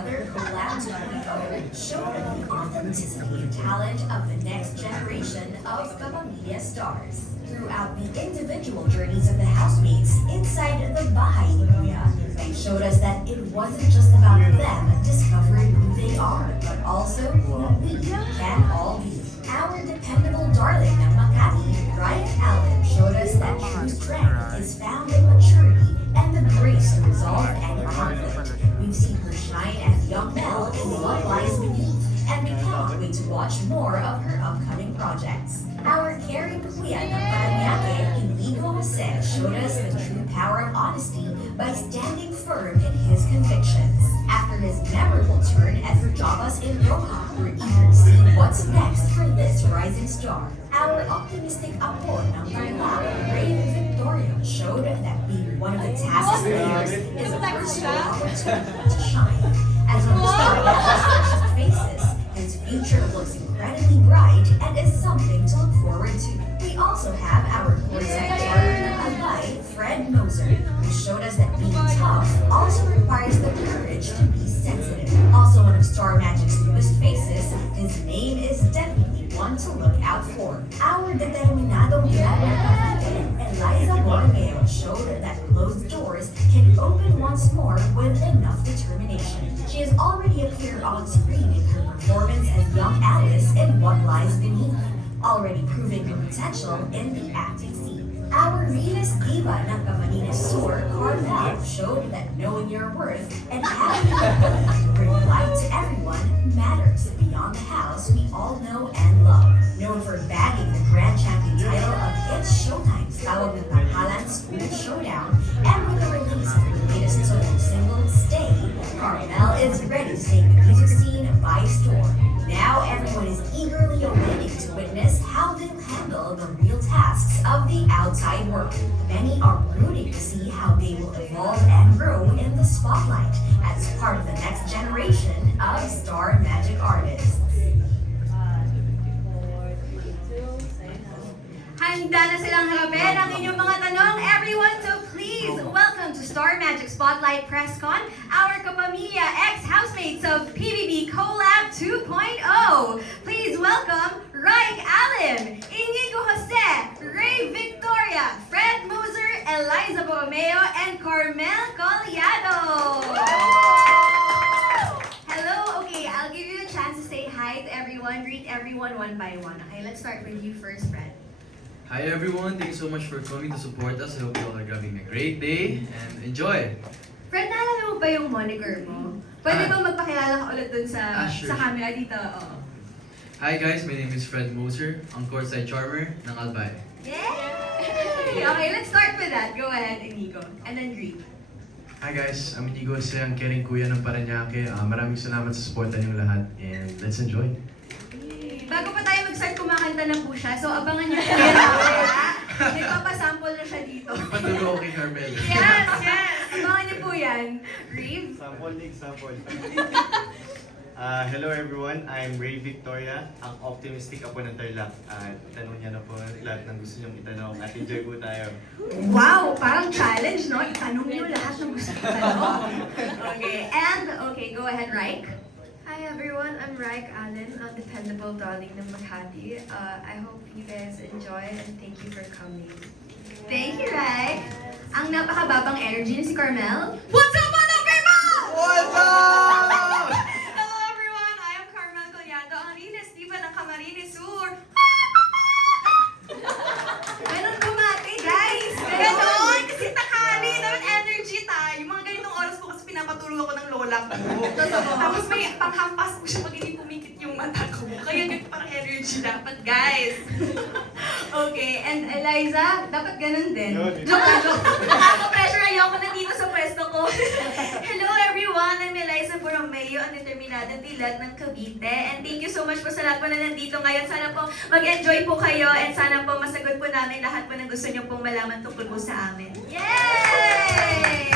Brother Collab 2.0 showed the authenticity and talent of the next generation of Kapamilya stars. Throughout the individual journeys of the housemates inside the Bahay ni Kuya, they showed us that it wasn't just about them discovering who they are, but also who we can all be. Our dependable darling ng Makati, Ryan Allen, showed us that true strength is found in maturity and the grace to resolve any conflict. We've seen her shine as young Mel in What Lies Beneath, and we cannot wait to watch more of her upcoming projects. Our caring kuya ng Paranaque, Inigo Jose, showed us the true power of honesty by standing firm in his convictions. After his memorable turn as Jabas in Roja, we're eager to see what's next for this rising star. Our optimistic apo ng Tarlac, Ray Victoria, showed that being one of the task's leaders is a personal opportunity to shine. As one of the star freshest faces, his future looks incredibly bright and is something to look forward to. We also have our courtside partner ng Albay, Fred Moser, who showed us that being tough also requires the courage to be sensitive. Also one of Star Magic's newest faces, his name is definitely one to look out for. Our determinado Eliza Borromeo showed that closed doors can open once more with enough determination. She has already appeared on screen in her performance as young Alice in What Lies Beneath, already proving her potential in the acting scene. Our realist diva ng Camarines Sur, Carmel, showed that knowing your worth and having the ability to bring light to everyone matters. Beyond the house, we all know and love. Known for bagging the grand champion title of It's Showtime's Tawag ng Tanghalan School Showdown, and with the release of her latest solo single, Stay, Carmel is ready to take the music scene by storm. Now everyone is eagerly awaiting to witness how they'll handle the real tasks of the outside world. Many are rooting to see how they will evolve and grow in the spotlight as part of the next generation of Star Magic artists. Handa na silang harapin ang inyong mga tanong, everyone, so please welcome to Star Magic Spotlight Press Con, our Kapamilya ex-housemates of PBB Collab 2.0. Please welcome Raik Allen, Inigo Jose, Ray Victoria, Fred Moser, Eliza Borromeo, and Carmel Collado. Hello, okay, I'll give you the chance to say hi to everyone, greet everyone one by one. Okay, let's start with you first, Fred. Hi everyone, thank you so much for coming to support us. I hope you all are having a great day and enjoy! Fred, naalala mo ba yung moniker mo? Pwede ba magpakilala ka ulit dun sa Sure. sa camera dito? Oo. Hi guys, my name is Fred Moser, ang courtside charmer ng Albay. Yay! Okay, let's start with that. Go ahead, Inigo. And then greet. Hi guys, I'm Inigo Jose, ang caring kuya ng Paranaque. Maraming salamat sa supportan yung lahat and let's enjoy. Bago pa tayo mag-start, kumakanta na po siya. So, abangan niyo po yan mamaya. Nagpapasample na siya dito. Patulo kay Carmel. Yes, yes! Abangan niyo po yan. Reeve? Sample. Hello everyone, I'm Ray Victoria, ang optimistic apo ng Tarlac. Itanong niya na po lahat ng gusto niyong itanong at enjoy po tayo. Wow! Parang challenge, no? Itanong niyo lahat ng gusto niyo itanong. Okay, go ahead, Raik. Hi everyone, I'm Raik Allen, ang dependable darling ng Makati. I hope you guys enjoy and thank you for coming. Thank you, Raik. Ang napakababang energy ni si Carmel. What's up, mga people? What's up? Hello everyone, I am Carmel Collado, ang realist diva ng Camarines Sur. Ganon kumati, guys! Ganon! Kasi takali, dapat energy tayo. Yung mga ganitong oras ko kasi pinapatulog ako ng lola ko. Totoo. Tapos may panghampas ko siya pag hindi pumikit yung mata ko. Kaya ganito parang energy dapat, guys. Okay, and Eliza, dapat ganun din. Joke lang, joke. Nakaka-pressure ayoko na dito sa pwesto ko. Hello everyone, I'm Eliza Borromeo, ang determinadong dilag ng Cavite. And thank you so much po sa lahat po na nandito ngayon. Sana po mag-enjoy po kayo and sana po masagot po namin lahat po ng gusto niyo pong malaman tungkol po sa amin. Yay!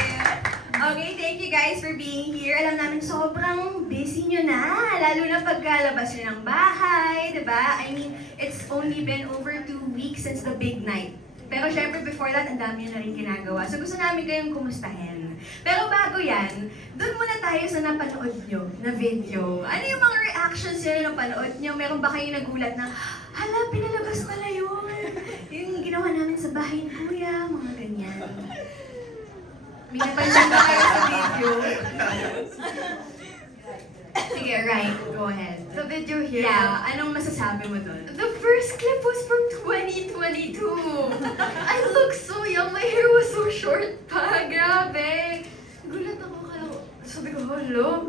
Okay, thank you guys for being here. Alam namin sobrang busy nyo na, lalo na pagkalabas nyo ng bahay, diba? I mean, it's only been over 2 weeks since the big night. Pero syempre before that, ang dami nyo na rin ginagawa. So gusto namin kayong kumustahin. Pero bago yan, doon muna tayo sa napanood nyo na video. Ano yung mga reactions nyo na napanood nyo? Meron ba kayong nagulat na, hala, pinalabas pala yun. Yung ginawa namin sa bahay ni Kuya, mga ganyan. May napansin ba kayo sa video? Sige, right, go ahead. The video here. Yeah, anong masasabi mo doon? The first clip was from 2022. I look so young. My hair was so short pa. Grabe. Gulat ako. Sabi ko, hello?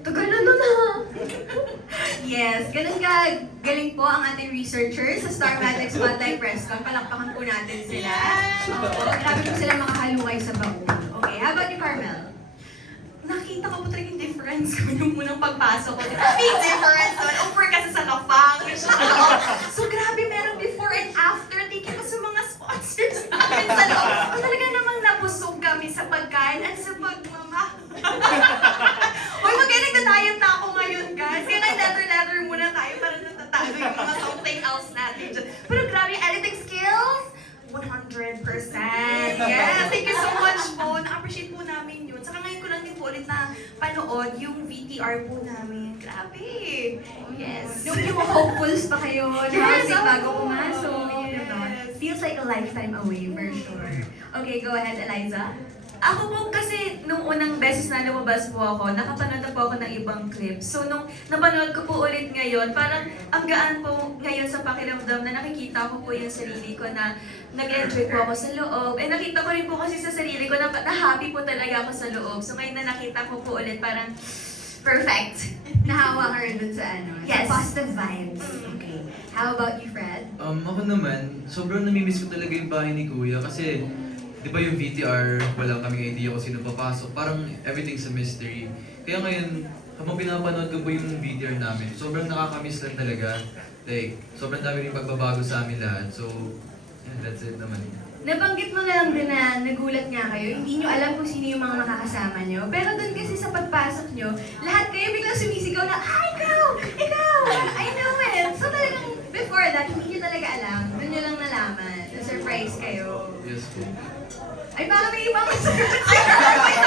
Tagal na nun ha. Yes, ganun ka galing po ang ating researchers sa Star Magic Spotlight Presscon. Palakpakan po natin sila. Oo, grabe po sila makahalukay sa baon. Okay, how about you, Carmel? Nakita ko po talaga yung difference ko nung unang pagpasok ko. Big difference doon. Over kasi sa Lafang. So grabe, meron before and after. Thank you po sa mga sponsors namin sa loob. Talaga namang nabusog kami sa pagkain at sa pagmamahal. Hoy, nagda-diet na ako ngayon, guys. Kaya leather muna tayo para natatago yung mga something else natin dyan. Pero grabe, yung editing skills, 100%. Yes, thank you so much po. Na-appreciate po namin yun. Saka ngayon ko lang din po ulit na panood yung VTR po namin. Grabe. Yes. Yung hopefuls pa kayo, Yes, yes, bago of pumasok. course. Diba? Feels like a lifetime away for sure. Okay, go ahead, Eliza. Ako po kasi nung unang beses na lumabas po ako, nakapanood na po ako ng ibang clips. So nung napanood ko po ulit ngayon, parang ang gaan po ngayon sa pakiramdam na nakikita ko po yung sarili ko na nag-enjoy po ako sa loob. Eh nakita ko rin po kasi sa sarili ko na happy po talaga ako sa loob. So ngayon na nakita ko po ulit parang perfect. Nahawa ka rin dun sa ano? Yes. Sa positive vibes. Okay. How about you, Fred? Ako naman, sobrang namimiss ko talaga yung bahay ni Kuya kasi di ba yung VTR, wala kaming idea kung sino papasok. Parang everything's a mystery. Kaya ngayon, habang pinapanood ko po yung VTR namin, sobrang nakakamiss lang talaga. Like, sobrang dami rin pagbabago sa amin lahat. So, yeah, that's it naman. Nabanggit mo na lang din na nagulat nga kayo, hindi nyo alam kung sino yung mga makakasama nyo. Pero doon kasi sa pagpasok nyo, lahat kayo biglang sumisigaw na, ah, ikaw! Ikaw! I know it! So talagang before that, hindi nyo talaga alam. Doon nyo lang nalaman. Na-surprise kayo. Yes po. Ay, parang may ibang surprise.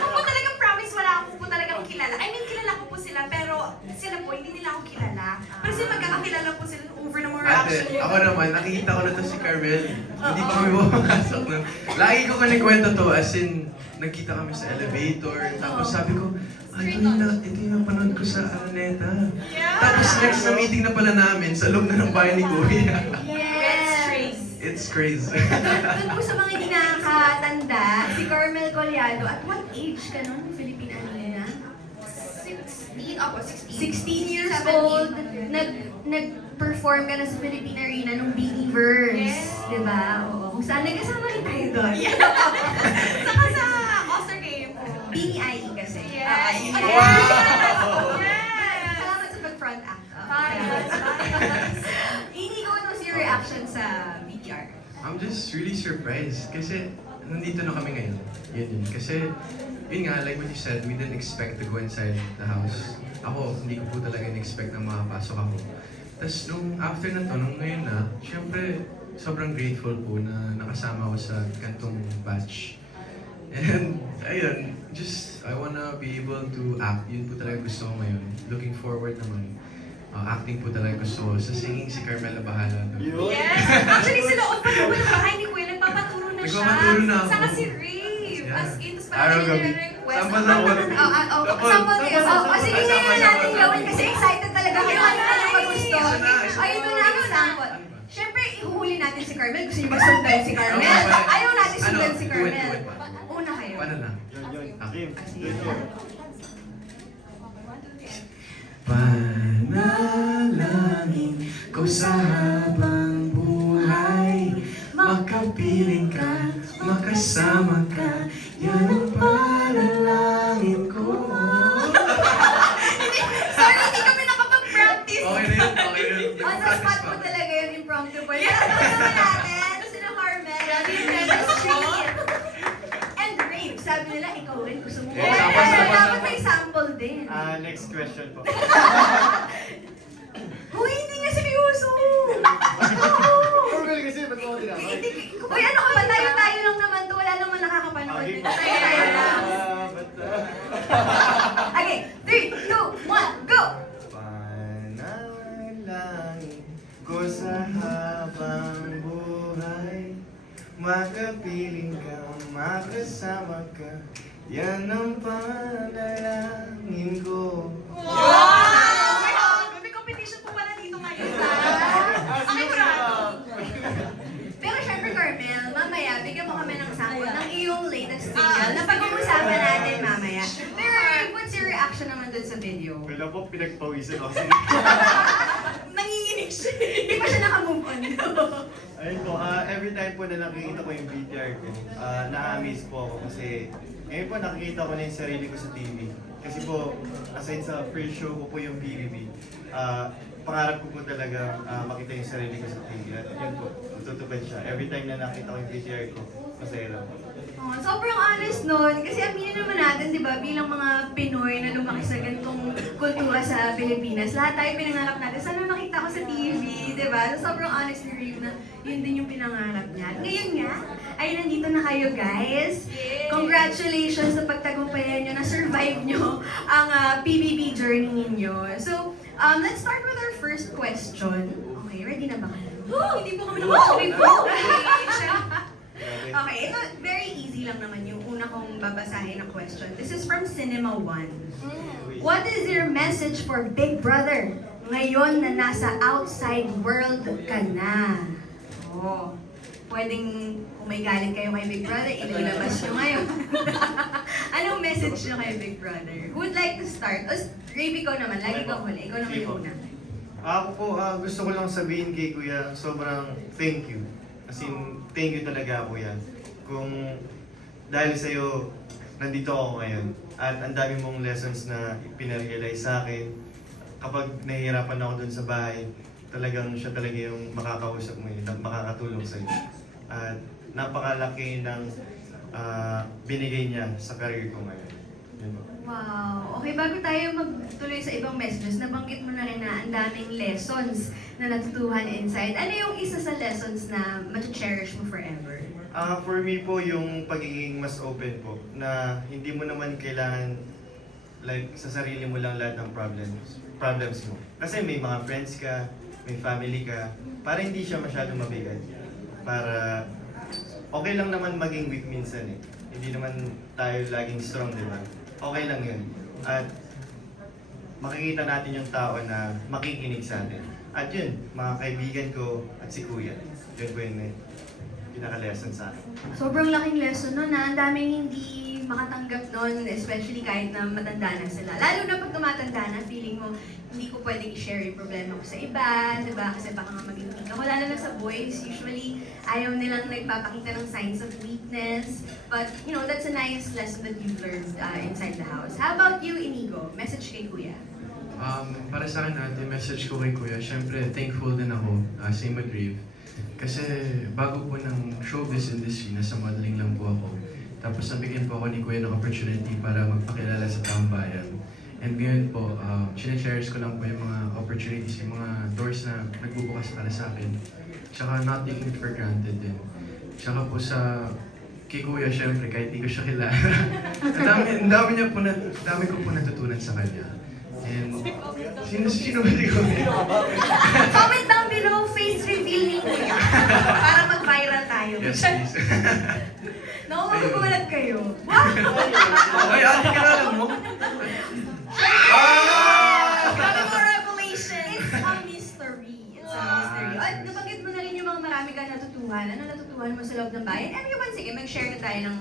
Ako po talagang promise, wala ako po talagang kilala. I mean, kilala ko po sila, pero sila po, hindi nila ako kilala. Pero sila magkakakilala po sila over ng mga reaction Ate, niyo. ako naman, nakikita ko na to si Carmel. Hindi pa kami pumasok nun. Lagi ko kanikwento to, as in, nagkita kami sa elevator. Tapos sabi ko, ito yung napanood ko sa Araneta. Yeah. Tapos next na meeting na pala namin, sa loob na ng bahay ni Kuya. Yes! It's crazy. Doon po sa mga hindi nakakatanda, si Carmel Collado, at what age ka nun? Philippine ano na? 16 ako, 16. 16 years 17. old, nag-perform ka na sa Philippine Arena nung Believers. Yes. Diba? Oo. Kung saan nagkasama rin tayo doon. Saka sa All-Star Game po. Beanie IE kasi. Yes. Wow! Yes. Salamat sa pag-front act. Bias. Ini, ko ano yung reaction sa VTR? I'm just really surprised kasi nandito na kami ngayon. Yun. Kasi, yun nga, like what you said, we didn't expect to go inside the house. Ako, hindi ko po talaga in-expect na makapasok ako. Tapos nung after na to, nung ngayon na, syempre, sobrang grateful po na nakasama ako sa kantong batch. And, ayun, just, I wanna be able to act. Yun po talaga gusto ko ngayon. Looking forward naman. Acting po talaga gusto ko. Sa singing, si Carmela bahala doon. Yes. Actually, sila on pa naman ng bahay ni Kuya, nagpapaturo na siya. Nagpapaturo na ako. Saka si Rave. Yeah. As in, tapos Araw parang gabi. nire-request. Sample na ako. Sige nga natin gawin kasi excited talaga kayo. Ano na naman gusto? Ayun na ang sample. Siyempre, ihuhuli natin si Carmel. Gusto niyo magsundan si Carmel? Ayaw natin sundan si Carmel. Una kayo. Paano na? Akim. Panalangin ko sa habang buhay, makapiling ka, makasama ka, yan ang panalangin ko. Sorry, hindi kami nakapag-practice. Okay na yun, okay na yun. On the spot po talaga yun, impromptu po. Pero naman natin, sila Carmel, grabe yung chemistry. And Rave, sabi nila, ikaw rin gusto mo. Okay, Pero sama. dapat may sample din. Next question po. Uy, hindi nga seryoso! Kasi ba't mo Uy, ano ka ba? Tayo lang naman to. Wala naman nakakapanood. Okay. Tayo lang. Yan ang panalangin ko. Wow! May competition po pala dito ngayon, ha? Ay, kurado. Pero syempre, Carmel, mamaya, bigyan mo kami ng sample ng iyong latest single na pag-uusapan natin mamaya. Pero what's your reaction naman dun sa video? Wala po, pinagpawisan ako kasi. Nanginginig siya. Hindi pa siya naka-move on. Ayun po, every time po na nakikita ko yung VTR ko, na-amaze po ako kasi ngayon po nakikita ko na yung sarili ko sa TV. Kasi po, aside sa first show ko po yung PBB, pangarap ko po talaga makita yung sarili ko sa TV. At yun po, tutupad siya. Every time na nakita ko yung VTR ko, masaya lang po. Oh, sobrang honest nun. Kasi aminin naman natin, di ba, bilang mga Pinoy na lumaki sa ganitong kultura sa Pilipinas, lahat tayo pinangarap natin. Sana makita ko sa TV, di ba? So, sobrang honest ni Reeve na yun din yung pinangarap niya. At ngayon nga, ay nandito na kayo, guys. Congratulations sa pagtagumpayan nyo, na-survive nyo ang PBB journey ninyo. So, let's start with our first question. Okay, ready na ba kayo? Hindi po kami nakapag-review. Okay, ito very easy lang naman yung una kong babasahin na question. This is from Cinema One. What is your message for Big Brother ngayon na nasa outside world ka na? Oh, pwedeng kung may galing kayo kay Big Brother, ilabas nyo ngayon. Anong message nyo kay Big Brother? Who would like to start? Ravi, ikaw naman. Lagi ka huli. Ikaw naman yung una. Ako po, gusto ko lang sabihin kay Kuya, sobrang thank you. As in, thank you talaga, Kuya. Kung dahil sa'yo, nandito ako ngayon. At ang dami mong lessons na pinarealize sa akin. Kapag nahihirapan ako dun sa bahay, talagang siya talaga yung makakausap mo yun, makakatulong sa'yo. At napakalaki ng binigay niya sa career ko ngayon. Yun po. Wow. Okay, bago tayo magtuloy sa ibang messages, nabanggit mo na rin na ang daming lessons na natutuhan inside. Ano yung isa sa lessons na cherish mo forever? For me po, yung pagiging mas open po, na hindi mo naman kailangan, like, sa sarili mo lang lahat ng problems mo. Kasi may mga friends ka, may family ka, para hindi siya masyadong mabigat. Para, okay lang naman maging weak minsan eh. Hindi naman tayo laging strong, di ba? Okay lang yun. At makikita natin yung tao na makikinig sa atin. At yun, mga kaibigan ko at si Kuya. Yun po yun pinaka-lesson sa akin. Sobrang laking lesson nun na ang daming hindi makatanggap nun, especially kahit na matanda na sila. Lalo na pag tumatanda na, feeling mo, hindi ko pwedeng i-share yung problema ko sa iba, di ba? Kasi baka nga maging weak ako. Lalo na sa boys, usually, ayaw nilang nagpapakita ng signs of weakness. But, you know, that's a nice lesson that you've learned inside the house. How about you, Inigo? Message kay Kuya. Para sa akin natin, message ko kay Kuya, syempre thankful din ako, same with Reeve. Kasi bago po ng showbiz industry, nasa modeling lang po ako. Tapos nabigyan po ako ni Kuya ng opportunity para magpakilala sa taong bayan. And ngayon po, chine-cherish ko lang po yung mga opportunities, yung mga doors na nagbubukas para sa akin. Tsaka not taking it for granted din. Tsaka po sa kay Kuya, syempre, kahit di ko siya kilala. ang dami ko po natutunan sa kanya. And sino ba di ko? Comment down below, face reveal ni Kuya. Para mag-viral tayo. Yes, please. Naku, magugulat kayo. Wow! Ay, ate ka lang mo? Grabe mo revelation! It's a mystery. It's a mystery. At nabanggit mo na rin yung mga marami ka natutuhan. Ano natutuhan mo sa loob ng bayan? Everyone, sige, mag-share na tayo ng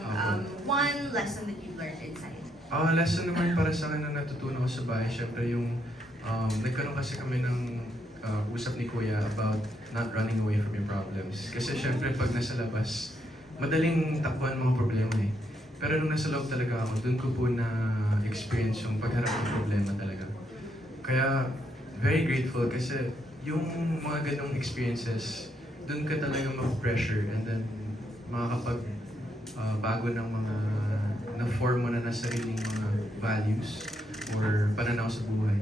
one lesson that you've learned inside. Lesson naman para sa akin na natutunan ko sa bahay, syempre yung nagkaroon kasi kami ng usap ni Kuya about not running away from your problems. Kasi syempre pag nasa labas, madaling takbuhan mga problema eh. Pero nung nasa loob talaga ako, dun ko po na-experience yung pagharap ng problema talaga. Kaya very grateful kasi yung mga ganong experiences, dun ka talaga mag-pressure and then makakapag bago ng mga na-form mo na sariling mga values or pananaw sa buhay.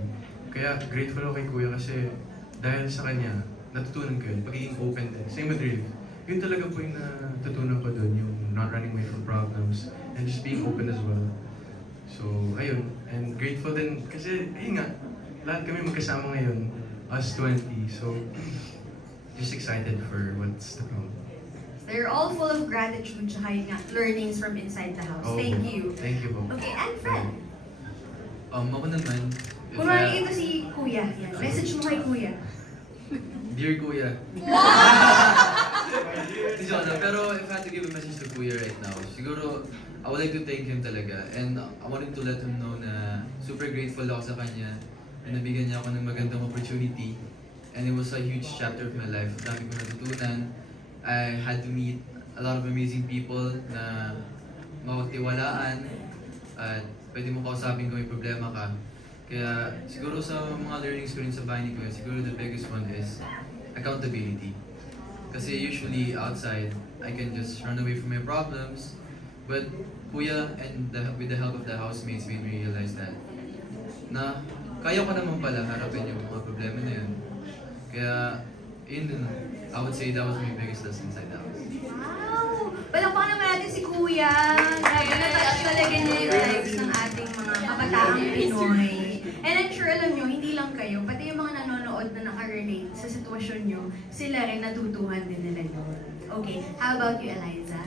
Kaya grateful ako kay Kuya kasi dahil sa kanya, natutunan ko yun, pagiging open din. Same with Reeve. Yun talaga po yung natutunan ko doon, yung not running away from problems and just being open as well. So, ayun. And grateful din kasi, ayun nga, lahat kami magkasama ngayon, us 20. So, just excited for what's to come. They're all full of gratitude tsaka yun nga, learnings from inside the house. Oo. Thank you. Thank you po. Okay, and Fred. Ako naman, if Kunwari ito si Kuya. Yan. Message mo kay Kuya. Dear Kuya. Hindi joke lang, pero if I had to give a message to Kuya right now, siguro, I would like to thank him talaga. And I wanted to let him know na super grateful ako sa kanya. And nabigyan niya ako ng magandang opportunity. And it was a huge chapter of my life. Ang dami kong natutunan. I had to meet a lot of amazing people na mawagtiwalaan. At pwede mo kausapin kung may problema ka. Kaya siguro sa mga learnings ko rin sa bahay ni Kuya, siguro the biggest one is accountability. Kasi usually outside, I can just run away from my problems. But Kuya and with the help of the housemates made me realize that na kaya ko naman pala harapin yung mga problema na yun. Kaya yun, I would say that was my biggest lesson inside the house. Wow! Palakpakan naman natin si Kuya. Grabe, na-touch talaga niya yung lives ng ating mga kabataang Pinoy. And I'm sure alam nyo, hindi lang kayo, pati yung mga nanonood na nakarelate sa sitwasyon nyo, sila rin natutuhan din nila yun. Okay, how about you, Eliza?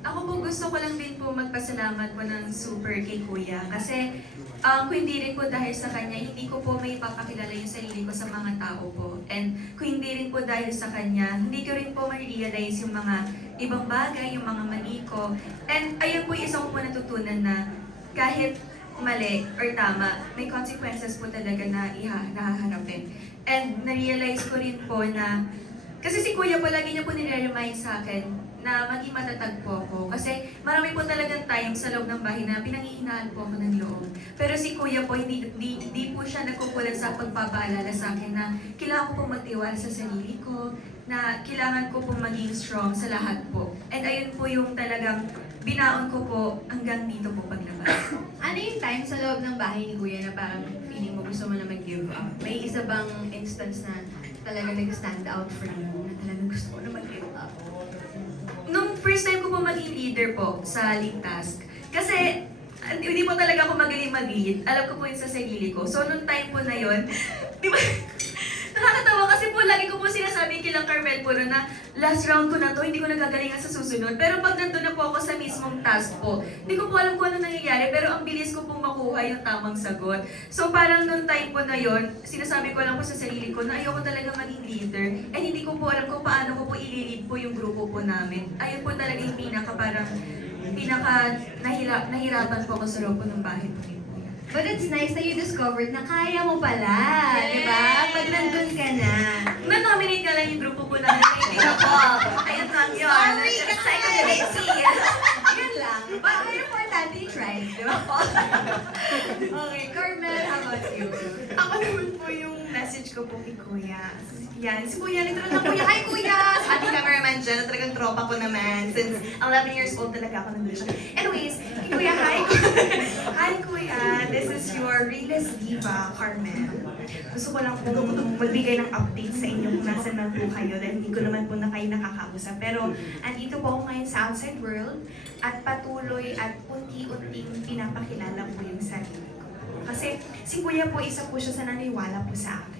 Ako po gusto ko lang din po magpasalamat po ng super kay Kuya kasi kung hindi rin po dahil sa kanya, hindi ko po may papakilala yung sarili ko sa mga tao po. And kung hindi rin po dahil sa kanya, hindi ko rin po ma-realize yung mga ibang bagay, yung mga mali ko. And ayun po yung isa ko po natutunan na kahit mali or tama, may consequences po talaga na nahaharapin. And na-realize ko rin po na kasi si Kuya po, lagi niya po nire-remind sa akin na maging matatag po ako. Kasi marami po talagang time sa loob ng bahay na pinanghihinaan po ako ng loob. Pero si Kuya po, hindi po siya nagkukulang sa pagpapaalala sa akin na kailangan ko po magtiwala sa sarili ko, na kailangan ko po maging strong sa lahat po. And ayun po yung talagang binaon ko po hanggang dito po paglabas. Ano yung time sa loob ng bahay ni Kuya na parang feeling mo gusto mo na mag-give up? May isa bang instance na talaga nag-stand out for you na talagang gusto ko na mag-give up? Nung first time ko po maging leader po sa lead task, kasi hindi po talaga ako magaling mag-lead. Alam ko po yun sa sarili ko. So, nung time po na yun, di ba, nakakatawa kasi po lagi ko po sinasabi kay Carmel po na last round ko na to, hindi ko nagagalingan sa susunod. Pero pag nandun na po ako sa mismong task po, hindi ko po alam kung ano nangyayari, pero ang bilis ko pong makuha yung tamang sagot. So parang nung time po na yon, sinasabi ko lang po sa sarili ko na ayoko talaga maging leader. And hindi ko po alam kung paano ko po i-lead po yung grupo po namin. Ayun po talaga yung nahirapan po ako sa loob po ng bahay po ni Kuya. But it's nice that you discovered na kaya mo pala, di ba? Pag nandun ka na. Na-nominate ka lang yung grupo po namin kay Tita Paul. Ayun lang yun. Sorry, That's like a legacy. Yun lang. But ang importante, you tried, di ba? Okay, Carmel, how about you? Ako naman po yung message ko po kay Kuya. Yan, si Kuya, literal na Kuya. Hi Kuya! Sa ating cameraman dyan, na talagang tropa ko naman. Since 11 years old talaga ako nandun siya. Anyways, kay Kuya, hi Kuya! Hi Kuya! This is your realest diva, Carmel. Gusto ko lang po magbigay ng update sa inyo kung nasan na po kayo dahil hindi ko naman po na kayo nakakausap. Pero andito po ako ngayon sa outside world at patuloy at unti-unting pinapakilala po yung sarili ko. Kasi si Kuya po, isa po siya sa naniwala po sa akin.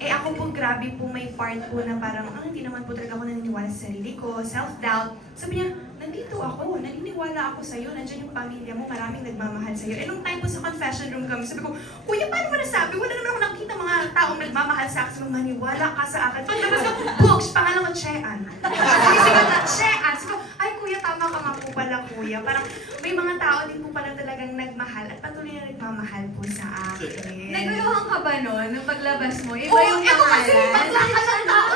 Eh ako po, grabe po may part po na parang, hindi naman po talaga ako naniniwala sa sarili ko, self-doubt. Sabi niya, nandito ako, naniniwala ako sa'yo, nandiyan yung pamilya mo, maraming nagmamahal sa'yo. Eh nung time po sa confession room kami, sabi ko, Kuya, paano mo nasabi? Wala naman ako nakikita mga taong nagmamahal sa akin. Sabi ko, maniwala ka sa akin. Paglabas ko, Books, pangalan ko, Chean. Sisigat na, Chean. Sabi ko, ay Kuya, tama ka nga po pala, Kuya. Parang may mga tao din po pala talagang nagmahal at patuloy na nagmamahal po sa akin. Naguluhan ka ba nun nung paglabas mo? Iba yung ito kasi pangalan? paglakas ang tao.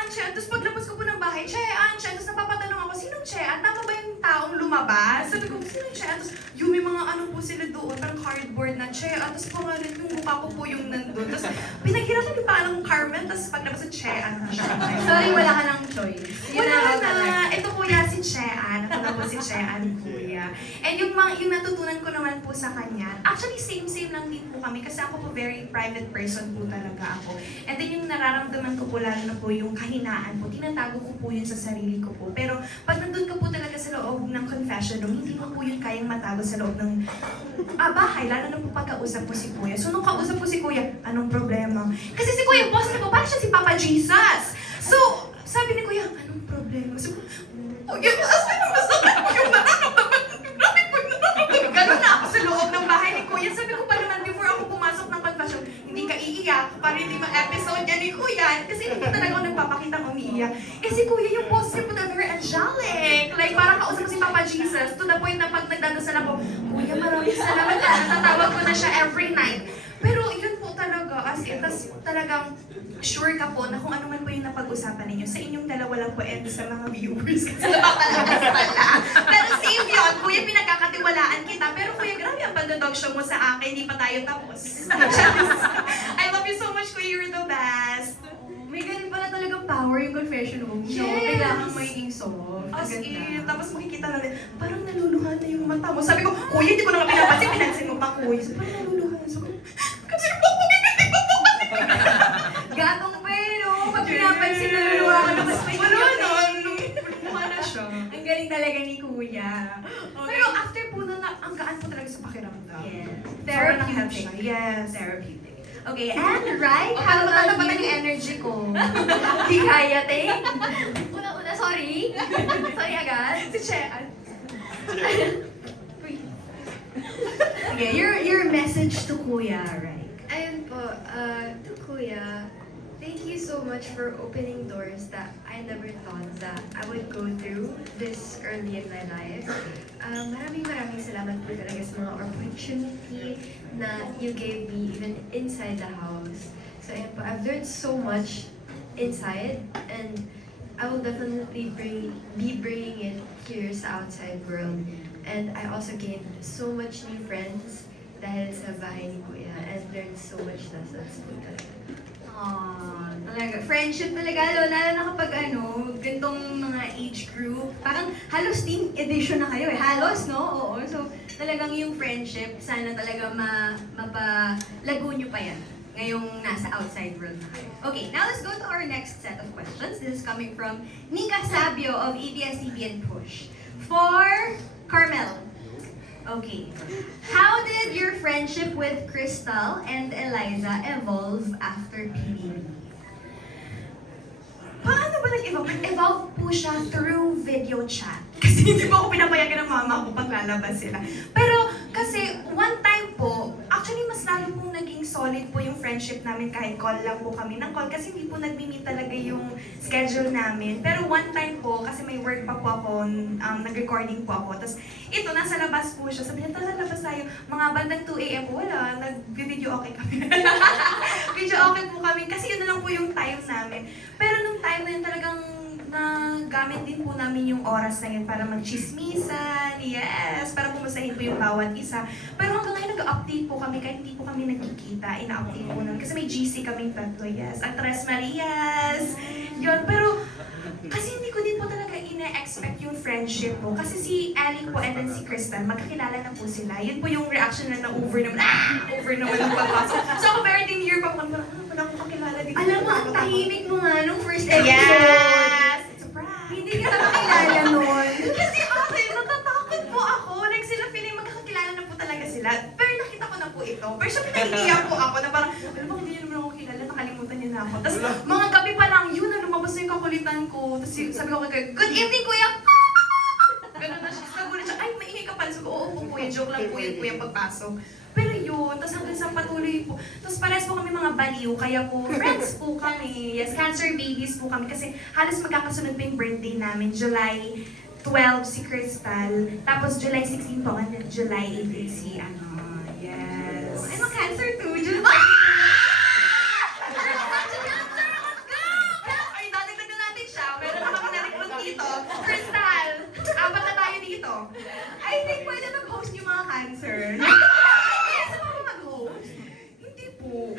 Chean. Tapos paglabas ko po ng bahay, Chean. Tapos napapatanong ako, sinong Chean? Tama ba yung taong lumabas? Sabi ko, sinong Chean? Tapos yung may mga ano po sila doon, parang cardboard na Chean. Tapos pangalan yung mukha ko po yung nandun. Tapos pinaghirapan yung pangalan ng Carmen. Tapos paglabas ng Chean na siya. Sorry, wala ka ng choice. Yun Wala ang na. Ito po yan si Chean. Ako na po si Chean, Kuya. And yung natutunan ko naman po sa kanya, actually same lang din po kami kasi ako po very private person po talaga ako. And then yung nararamdaman ko po lalo na po yung kahinaan po, tinatago ko po yun sa sarili ko po. Pero pag nandun ka po talaga sa loob ng confession room, hindi mo po yun kayang matago sa loob ng bahay, lalo na po pagkausap po si Kuya. So nung kausap po si Kuya, anong problema? Kasi si Kuya, boss na po, parang siya si Papa Jesus. So, sabi ni Kuya, anong problema? Sabi ko, kuya, asan yung masakit ko yung nararamdaman? Grabe po yung nararamdaman. Ganun na ako sa loob ng bahay ni Kuya. Sabi ko pa naman, before ako pumasok ng confession, hindi ka iiyak para hindi ma-episode niya ni Kuya. Kasi hindi ko talaga ako nagpapakitang umiiyak. Eh si Kuya, yung boses niya po na very angelic. Like, parang kausap ko si Papa Jesus to the point na pag nagdadasal ako, Kuya, maraming salamat na. Natatawag ko na siya every night. Pero yun po talaga, as in, tas talagang sure ka po na kung ano man po yung napag-usapan ninyo, sa inyong dalawa lang po and sa mga viewers. Kasi napapalakas pala. Pero save yun, Kuya, pinagkakatiwalaan kita. Pero Kuya, grabe ang pag-dog show mo sa akin, hindi pa tayo tapos. I love you so much, Kuya, you're the best. May ganun pala talagang power yung confession room. No? Yes. Kailangan magiging soft. As Ang in, ganda. tapos makikita namin, parang naluluhan na yung mata mo. Sabi ko, Kuya, hindi ko na nga pinapansin, pinansin mo pa, Kuya. Sabi, parang naluluhan. Sabi ko, kasi po, Gatong pero, pag pinapansin na luluwa ka na, mas may wala iyak na, eh. mukha na siya. Ang galing talaga ni Kuya. Pero after po na, ang gaan po talaga sa pakiramdam. Yes. Sobrang Therapeutic. happy siya. Yes. Therapeutic. Okay, and right, Oh, how about naman you? yung energy ko. Di kaya, te? Una, sorry. Sorry agad. Si Chean. Okay, your message to Kuya, right? Ayun po, to Kuya, thank you so much for opening doors that I never thought that I would go through this early in my life. Maraming salamat po talaga sa mga opportunity na you gave me even inside the house. So ayun po, I've learned so much inside and I will definitely be bringing it here sa outside world. And I also gained so much new friends dahil sa bahay ni Kuya and learned so much lessons po talaga. Talaga. Friendship talaga, lalo na kapag gantong mga age group. Parang halos teen edition na kayo eh. Halos, no? Oo. So, talagang yung friendship, sana talaga mapalago nyo pa yan ngayong nasa outside world na kayo. Okay, now let's go to our next set of questions. This is coming from Nika Sabio of ABS-CBN Push. For Carmel. Okay. How did your friendship with Crystal and Eliza evolve after PBB? Paano ba nag-evolve? Nag-evolve po siya through video chat. Kasi hindi po ako pinapayagan ng mama ko pag lalabas sila. Pero kasi one time po, actually mas lalo pong naging solid po yung friendship namin kahit call lang po kami ng call kasi hindi po nag-meet talaga yung schedule namin. Pero one time po, kasi may work pa po ako, nag-recording po ako. Tapos ito, nasa labas po siya. Sabi niya, tala, labas tayo. Mga bandang 2 a.m. po, wala. Nag-video okay kami. Video okay po kami kasi yun na lang po yung time namin. Pero nung time na yun talagang nagamit din po namin yung oras na yun para mag-chismisan, yes, para pumusahin po yung bawat isa. Pero hanggang ngayon nag-update po kami kahit hindi po kami nagkikita, ina-update po namin. Kasi may GC kaming tatlo, yes. At Tres Marias, yun. Pero kasi hindi ko din po talaga ina-expect yung friendship po. Kasi si Ellie po and then si Crystal, magkakilala na po sila. Yun po yung reaction na over naman. Over naman yung pagpasok. So ako very din year pa po, wala akong kakilala dito. Alam mo, ang tahimik mo nga nung first episode. Yes! It's a prank! Hindi kita makilala nun. Kasi ate, natatakot po ako. Like sila feeling magkakakilala na po talaga sila. Pero nakita ko na po ito. Pero syempre nahihiya po ako na parang, alam mo, hindi niyo naman ako kilala, nakalimutan niyo na ako. Tapos mga gabi pa lang, yun na lumabas na yung kakulitan ko. Tapos sabi ko kay good evening kuya! Ganun na siya. Nagulit siya, ay maingay ka pala. Sabi ko, oo po kuya, joke lang po yun kuya pagpasok. Pero yun, tapos hanggang sa patuloy po. Tapos parehas po kami mga baliw, kaya po friends po kami. Yes, cancer babies po kami kasi halos magkakasunod pa yung birthday namin. July 12 si Crystal, tapos July 16 po, and then July 8 si yes. I'm a cancer too. Ay, dadagdag na natin siya. Meron na kami na-recruit dito. Crystal, 4 na tayo dito. I think pwede mag-host yung mga cancer. Kaya sa mga mag-host? Hindi po.